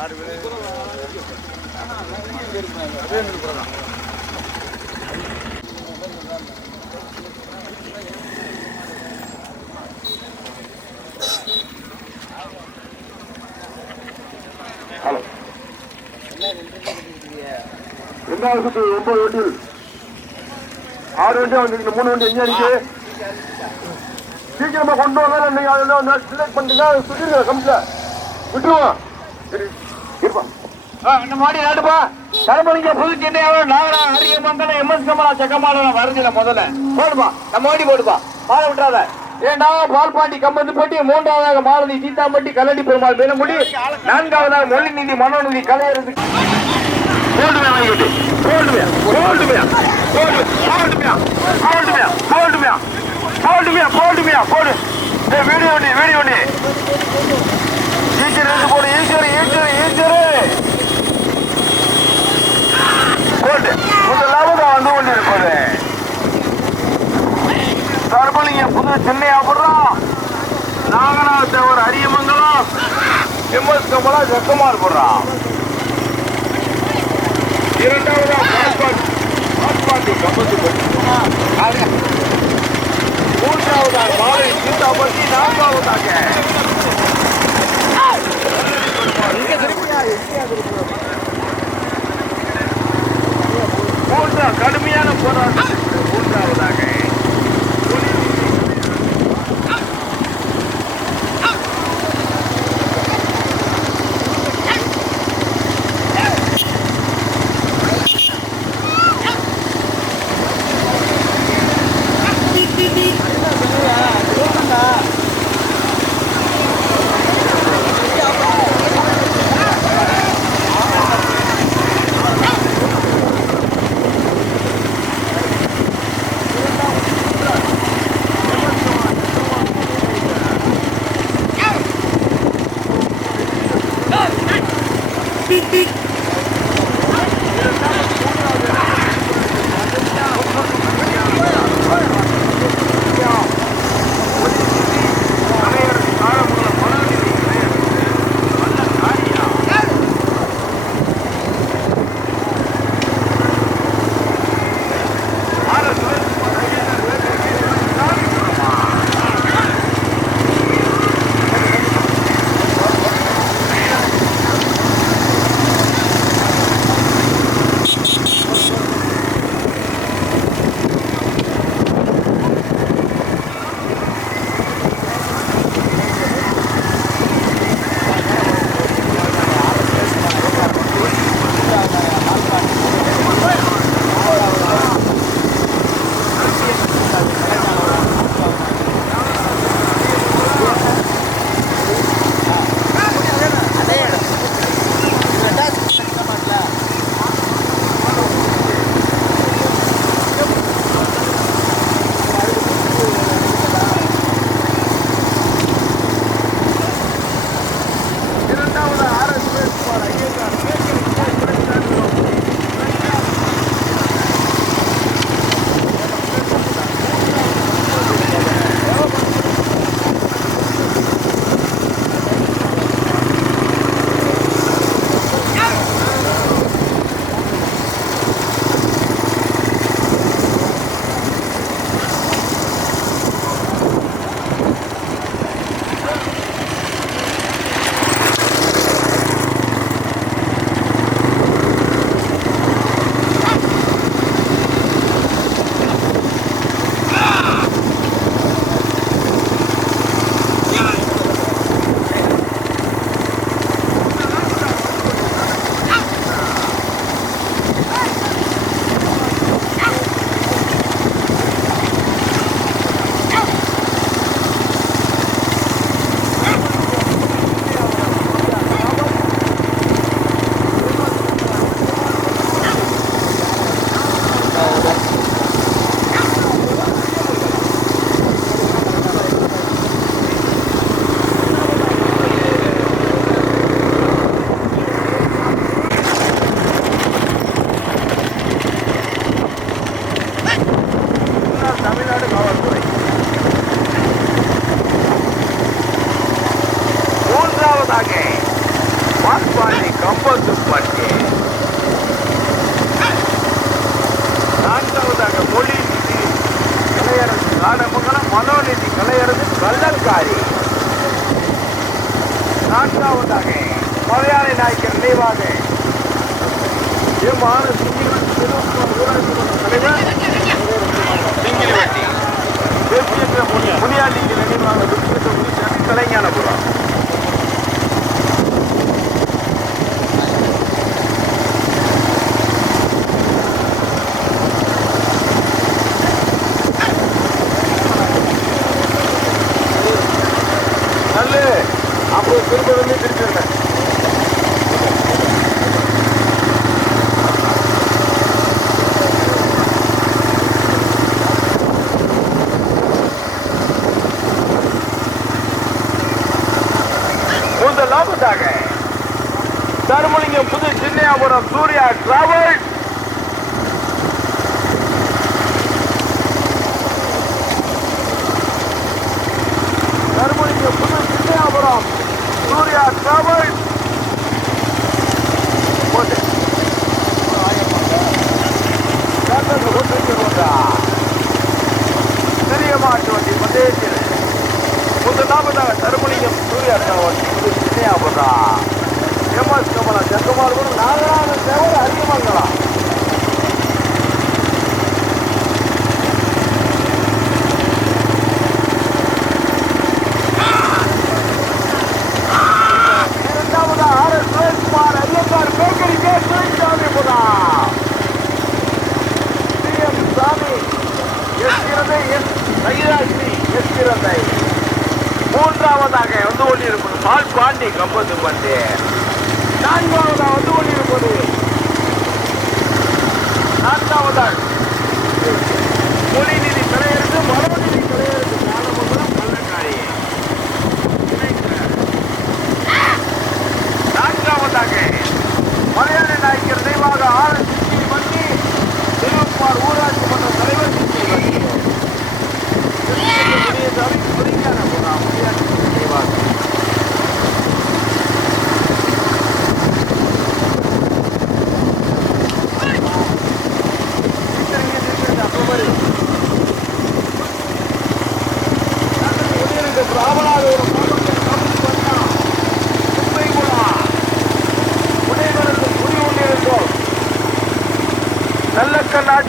Hello ரெண்டாவது சுற்று ஒன்பது வண்டியில் ஆறு வண்டியா வந்துருக்கு மூணு வண்டி எங்க இருக்கு சீக்கிரமா கொண்டு வந்தா நீங்க அதெல்லாம் செலக்ட் பண்ணிட்டீங்க சுத்திருங்க கம்ப்ல விட்டுருவோம் இந்த மாடி நாட்டுப்பா தரமணிங்க புது சென்னையாவும் நாகரா ஹரியமங்கலம் எம்எஸ் கமலா செக்கமாலம் வருதுல முதல்ல. போடுப்பா நம்ம ஓடி போடுப்பா மாலை விட்டுறாத. ஏண்டா பால்பாண்டி கம்பத்து போட்டி மூன்றாவதாக மாலதி சீதாம்பட்டி கல்லடி பெருமாள் வேலுமுடி நான்காவதாக மொழி நிதி மனோநிதி கலையரசு. போல்டுமே வாங்கிட்டு. போல்டுமே ஈஸ்வரி ஈஸ்வரி ஈஸ்வரி ஈஸ்வரி முதலாவது வந்து கொண்டிருப்பது. தர்மலிங்க புது சென்னையா போடுறான் நாகநாத் தேவர் அரியமங்கலம். எம்எஸ் கமலா ஜக்கமார் போடுறான் இரண்டாவது பாஸ்பாட் கம்பத்து மூன்றாவதாக மாலை சீதாபதி நான்காவதாக. மூன்றா Buenas.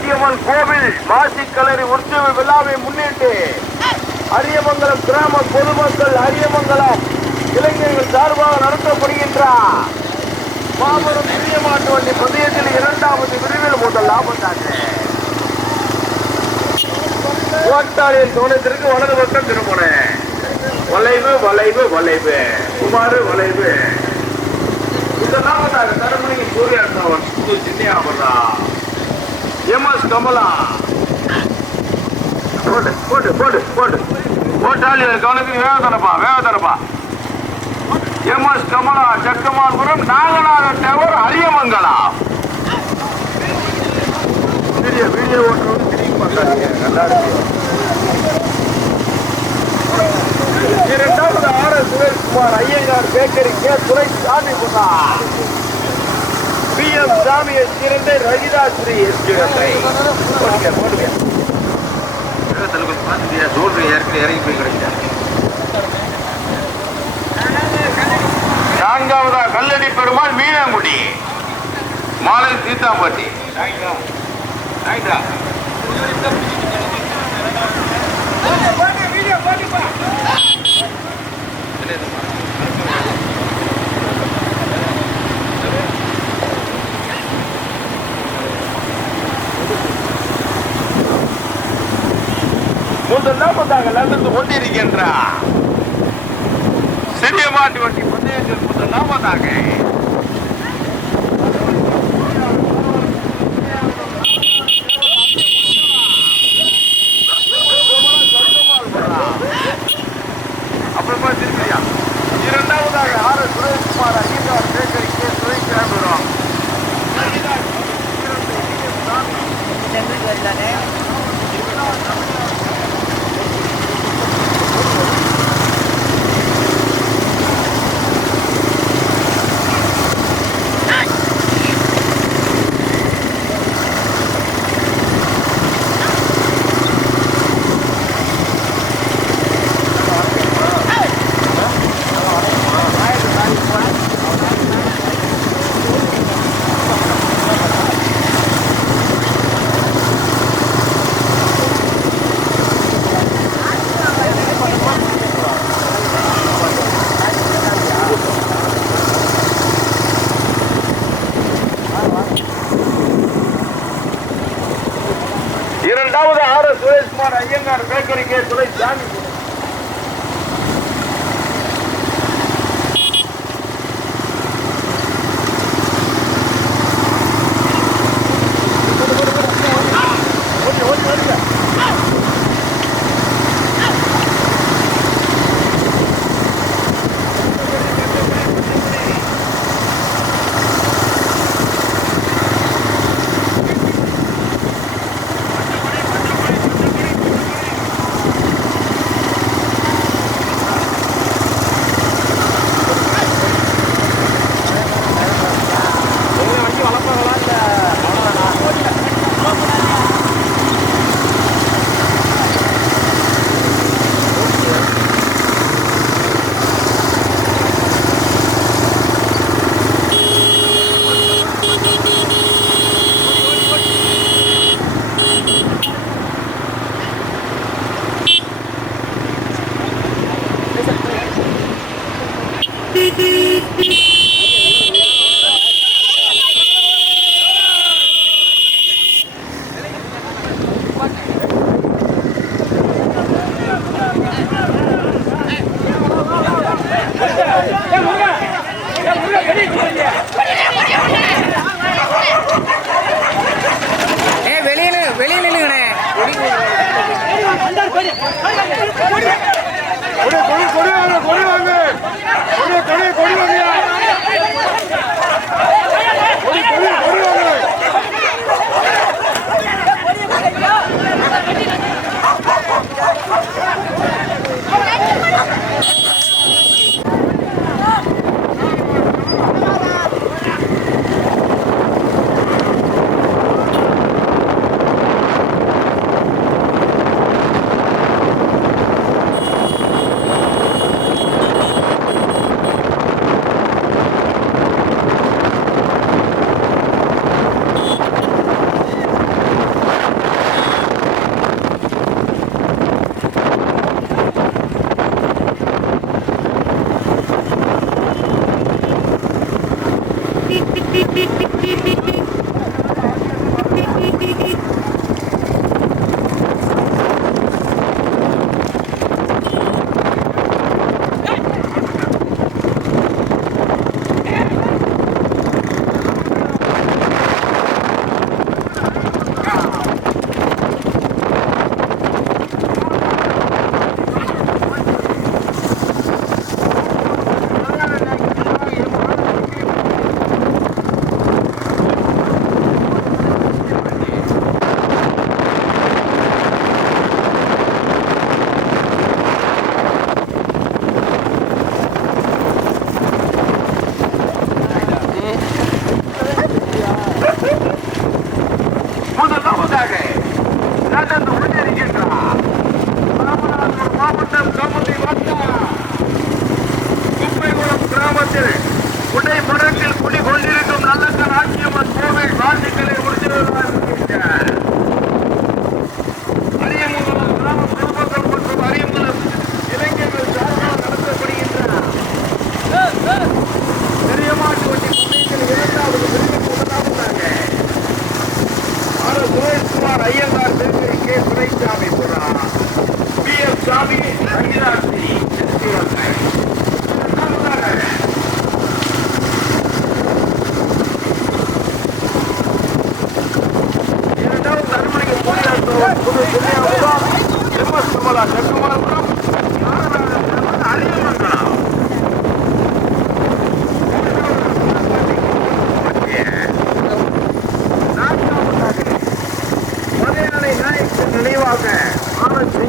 நல்லக்கண்ணாச்சியம்மன் கோவில் மாசி கலரி உற்சவ விழாவை முன்னிட்டு அரியமங்கலம் கிராம பொதுமக்கள் அரியமங்கலம் இளைஞர்கள் சார்பாக நடத்தப்படுகின்றார் மாபெரும் பெரிய மாட்டு வண்டி பந்தயத்தில் இரண்டாவது விரிவில் முதல் லாபத்தாங்க ஓட்டாளியின் தோணத்திற்கு வலது பக்கம் திரும்பினேன் வளைவு வளைவு வளைவு. குமாரு வளைவு. இந்த நாமத்தாக தரமணிக்கு சூரியன் அவன் புது எம்எஸ் கமலா. போட்டு போட்டு போட்டு போட்டு போட்டாளி கவனத்துக்கு வேக தரப்பா வேக தரப்பா எம்எஸ் கமலா சக்கமால்புரம் நாகநாத டவர் அரியமங்கலா. வீடியோ வீடியோ ஓட்டுறது தெரியும் பார்க்காதீங்க. நல்லா இருக்கு. இரண்டாவது R S Sureshkumar Iyengar bakery Durai Samy Kumar M சாமியை சிறந்த ரஜிதாஸ்ரீ எஸ்கிறந்தை போடுங்க போடுங்க நான்காவதா கல்லடி பெருமாள் மீனாங்குடி மாலை சீதாம்பட்டி முதலாவதாக நடந்து கொண்டிருக்கின்ற சிறிய மாட்டு வண்டி பந்தயத்தில் முதலாவதாக அப்புறமா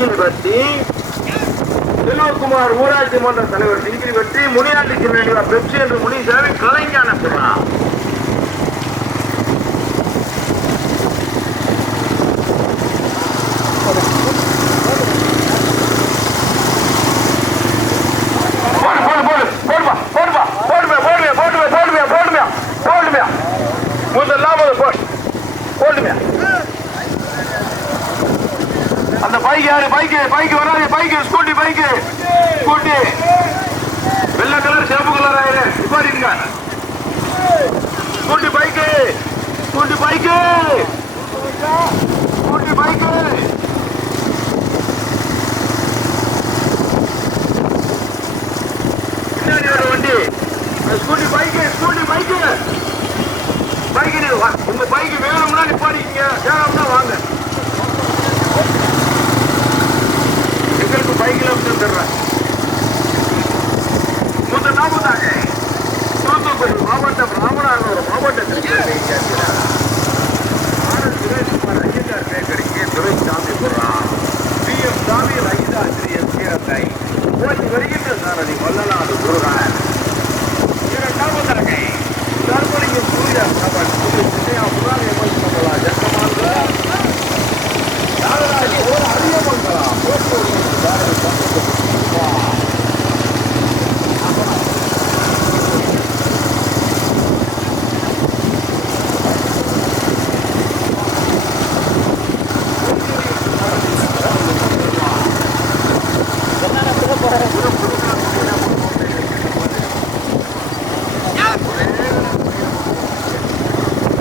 சிங்கிரிபட்டி செல்வகுமார் ஊராட்சி மன்ற தலைவர் சிங்கிரிபட்டி முனியாண்டிக்கு வேண்டிய பெப்சி என்று முனிசாமி கலைஞான சொன்னார் Scooty bike Scooty bike. Bike நீ வா. உங்க பைக்கு வேணும்னா நிப்பாடிக்கீங்க வேணும்னா வாங்க. எங்களுக்கு பைக்கில் வந்து தர்றேன் முதல் நாமதாக தூத்துக்குடி மாவட்டம் ராமநாதபுரம் மாவட்டத்திற்கு ஆனந்த் சுரேஷ்குமார் ஐயங்கார் பேக்கரிக்கு துறை சாமி போடுறான் பி எம் சாமி ரயிதா ஸ்ரீ எம் வருகின்ற சாரதி வல்லநாடு முருகன் தர்மலிங்கம் சூர்யா சபன் புது சின்னையா புராண எம்எல் கமலா ஜக்கமாந்திர நாகராஜ் ஓர் அரியமங்கலா போட்டு சாரதி சந்தோஷம்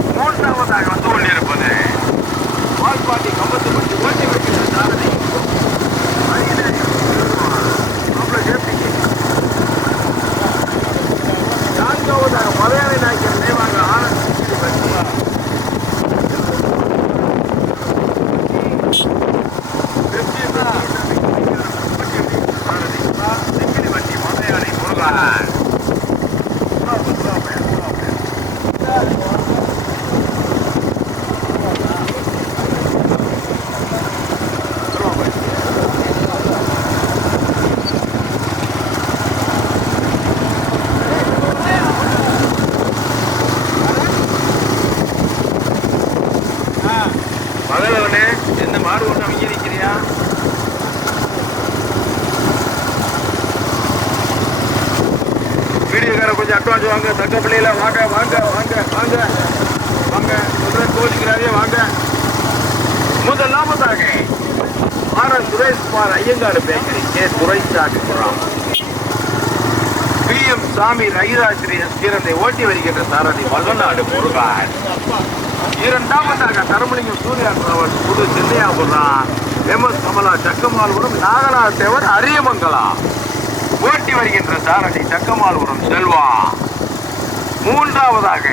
மூன்றாவதாக வந்து கொண்டிருப்பது வால்பாட்டி கம்பத்து பற்றி ஓட்டி வைக்கின்ற சாரதி மாப்பிள்ளை சேர்த்திக்கு. நான்காவதாக மலையாளி நாயக்கர் நினைவாக ஆனந்த் சிங்கிரி பற்றி வெற்றி சாரதி சிங்கிரி பற்றி மலையாளி முருகன் மகளவனே என்ன மாடு ஒன்று அவங்க இருக்கிறியா வீடியோக்கார கொஞ்சம் அட்வான்ஸ் வாங்க தக்க பிள்ளையில வாங்க வாங்க வாங்க வாங்க வாங்க முதல்ல கோச்சிக்கிறாரே வாங்க முதலாவதாக R S Sureshkumar Iyengar bakery K Duraisamy புறம் பி எம் சாமி ஸ்ரீரந்தை ஓட்டி வருகின்ற சாரதி வல்லநாடு முருகன். இரண்டாவதாக தரமலிங்கம் சூர்யா டிராவல்ஸ் புது சென்னையாபுரம். M S Kamala Chakkamalpuram Naganath Ariyamangala. ஓட்டி வருகின்ற சாரதி சக்கமால்புரம் செல்வா. மூன்றாவதாக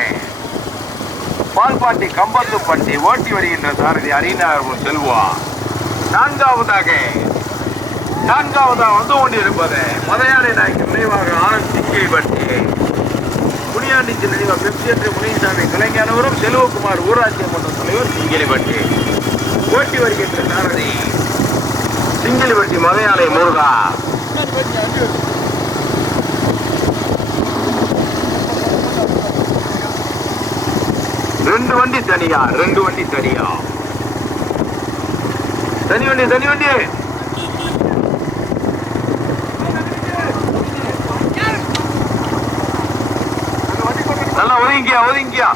பால்பாட்டி கம்பத்துப்பட்டி ஓட்டி வருகின்ற சாரதி அரியநாதபுரம் செல்வா. நான்காவதாக நான்காவதாக வந்து கொண்டிருப்பது. மலையாளி நாய்க்கு நினைவாக ஆனந்த் சிங்கை பட்டி. முனியாண்டிக்கு நினைவாக பெப்சியற்ற முனிசாமி கலைஞானவரும் செல்வகுமார் ஊராட்சி மன்ற தலைவர் சிங்கிலிப்பட்டி ஓட்டி வருகின்ற சாரதி சிங்கிலிப்பட்டி மதையாலை முருகா. ரெண்டு வண்டி தனியா? ரெண்டு வண்டி தனியா? தனி வண்டி தனி வண்டி நல்லா ஒதுங்கியா ஒதுங்கியா.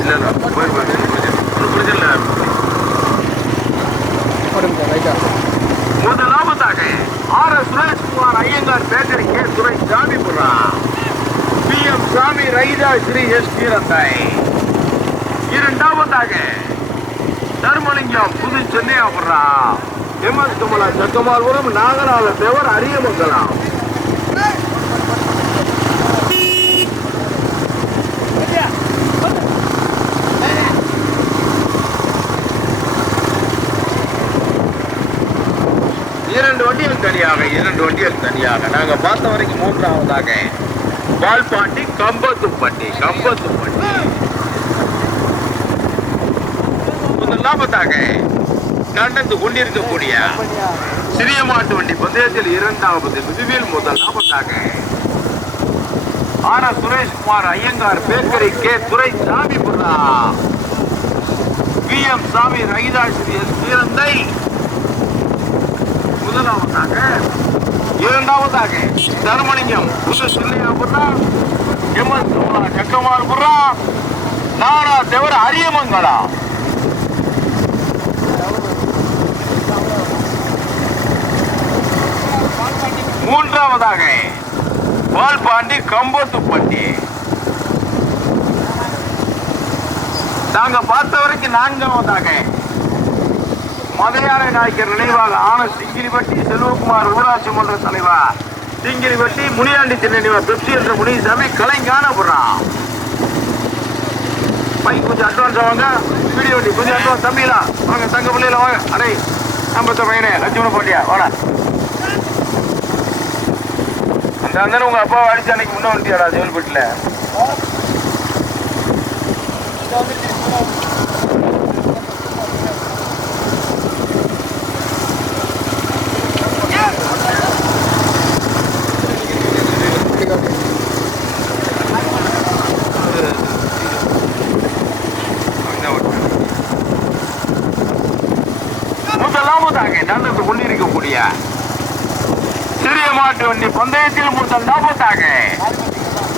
இல்ல இல்ல போய் போய் ஒரு பிரச்சனை இல்லை. முதலாவதாக R S Sureshkumar Iyengar bakery K. Durai Samipura. P. M. சாமி ரைதா ஸ்ரீ எஸ். கீரத்தை இரண்டாவதாக தர்மலிங்கம் புது சென்னையாபுரா. எம். எஸ். கமலா சக்கமால்புரம் நாகநாத தேவர் அரியமங்கலம் இரண்டு வண்டிகள் தனியாக இரண்டு வண்டிகள் தனியாக. நாங்க பார்த்த வரைக்கும் மூன்றாவதாக. பால்பாண்டி கம்பத்துப்பட்டி கம்பத்துப்பட்டி. முதலாவதாக நடந்து கொண்டிருக்கக்கூடிய சிறிய மாட்டு வண்டி பந்தயத்தில் இரண்டாவது விதுவில் முதல் R S Sureshkumar Iyengar bakery K. Durai Samy புல்லா பி எம் சாமி ரகிதாசிரியர் சீரந்தை முதலாவதாக இரண்டாவதாக தர்மலிங்கம். புது சில்லையாபுரம் எம் நானா தேவர அரியமங்கலா. மூன்றாவதாக பால்பாண்டி கம்போத்துப்பட்டி. நாங்க பார்த்த வரைக்கும் நான்காவதாக மதையாரை நாயக்கர் நினைவாக ஆன சிங்கிலிப்பட்டி செல்வகுமார் ஊராட்சி மன்ற தலைவர். சிங்கிலிப்பட்டி முனியாண்டி திருநினைவர் பெப்சி என்ற முனிசாமி கலைஞான போடுறான் பைக் கொஞ்சம் அட்வான்ஸ் வாங்க. வீடியோ வண்டி கொஞ்சம் அட்வான்ஸ் தம்பிங்களா வாங்க தங்க பிள்ளையில வாங்க. அடே நம்ம பையனே லட்சுமண பாண்டியா வாடா அந்த அண்ணன் உங்க அப்பா அடிச்சு அன்னைக்கு முன்ன வந்துட்டியாடா ஜெயில்பட்டில முதலாவதாக நடந்து கொண்டிருக்கக்கூடிய சிறிய மாட்டு வண்டி பந்தயத்தில் முதலாவதாக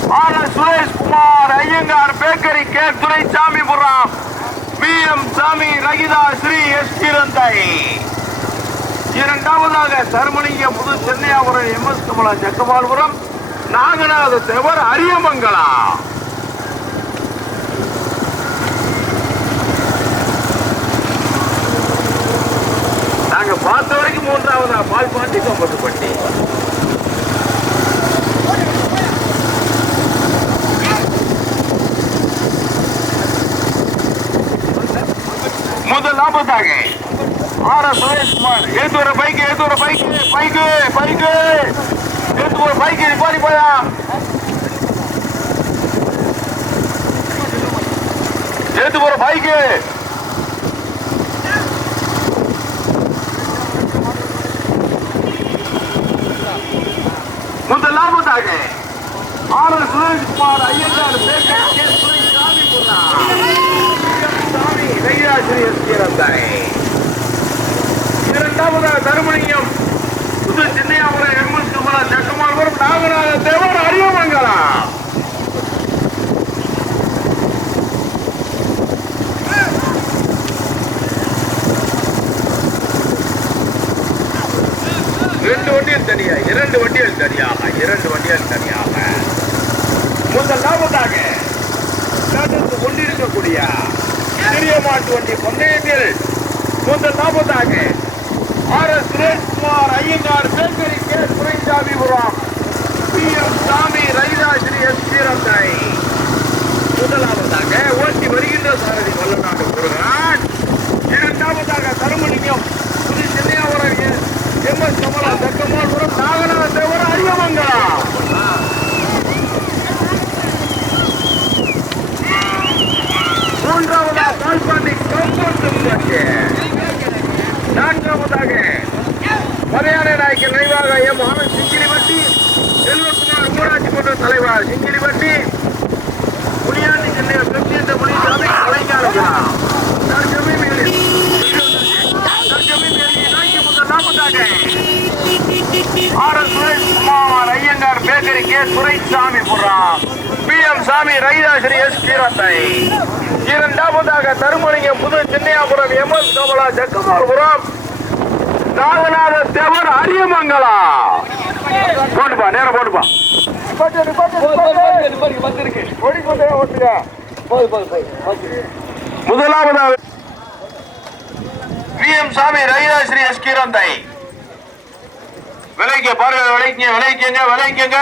லாபத்தாக S Sureshkumar Iyengar bakery K Duraisamipuram P M Samy ரகிதா Sri S கிரந்தை. இரண்டாவதாக தர்மலிங்கம் புது சென்னையாபுரம் எம். எஸ். கமலா ஜக்கபால்புரம் நாகநாத தேவர் அரியமங்கலம் நாங்க பார்த்த வரைக்கும் மூன்றாவது பால் பாட்டி கம்பட்டுப்பட்டி பட்டி முதலாவதாக ஆர் எஸ் சுரேஷ்குமார் ஏத்து ஒரு பைக் ஏத்து ஒரு பைக் பைக்கு பைக்கு. ஏத்து ஒரு பைக் நிப்பாடி போயா ஏத்து ஒரு பைக்கு முதலாவதாக R S Sureshkumar Iyengar bakery Samy வைராசிரி எஸ்கிறந்தாய் இரண்டாவதாக தருமலிங்கம் புது சின்னையாபுரம் எம் எஸ் கமலா சக்கமால்புரம் நாகநாத தேவர் அரியமங்கலம் ரெண்டு வண்டிகள் தனியா இரண்டு வண்டிகள் தனியாக இரண்டு வண்டிகள் தனியாக முதலாவதாக நடந்து கொண்டிருக்கக்கூடிய சிறிய மாட்டு வண்டி பந்தயத்தில் முதலாவதாக R S Sureshkumar Iyengar bakery K Duraisamipuram P M Samy ரயிலா Sri S ஸ்ரீரந்தாய் முதலாவதாக ஓட்டி வருகின்ற சாரதி வல்லநாடு முருகன் இரண்டாவதாக தருமலிங்கம் புது சென்னையாவரம் எம் எஸ் கமலா தக்கமால்புரம் நாகநாத தேவர் அரியமங்கலம் மூன்றாவதாக பால்பாண்டி கம்பௌண்ட் பட்டு நான்காவதாக மலையாள நாயக்கர் நினைவாக எம் ஆனந்த் சிங்கிலிப்பட்டி செல்வகுமார் ஊராட்சி மன்ற தலைவர் சிங்கிலிப்பட்டி முனியாண்டி சென்னை பிரத்யேக முனிசாமி கலைஞர் தற்சமயம் மேலில் தற்சமயம் மேலில் நாய்க்கு முதலாவதாக R S Sureshkumar Iyengar bakery K Duraisamy புறாம் P M Samy ரயிலாசிரி எஸ் கீரத்தை இரண்டாவதாக தருமலிங்கம் புது சின்னையாபுரம் எம் எஸ் கமலா ஜக்கமாபுரம் நாகநாத தேவர் அரியமங்கலம் போட்டுப்பா நேரம் போட்டுப்பா முதலாவதாக வி எம் சாமி ரயிலாசிரி எஸ் கீரந்தை விலைக்கு பாருங்க விலைக்குங்க விலைக்குங்க விலைக்குங்க.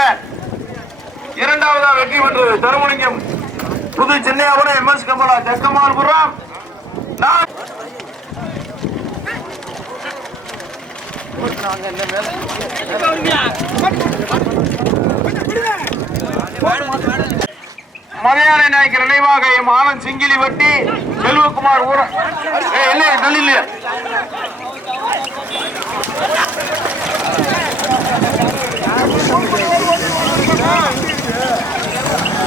இரண்டாவதா வெற்றி பெற்றது தருமலிங்கம் புது சென்னையாபுரம் எம் எஸ் கமலா ஜக்கமால்புரம் நான் மலையாள நாயக்கர் நினைவாக எம் ஆனந்த் சிங்கிலி வட்டி செல்வகுமார் ஊர இல்லை நல்ல இல்லையா?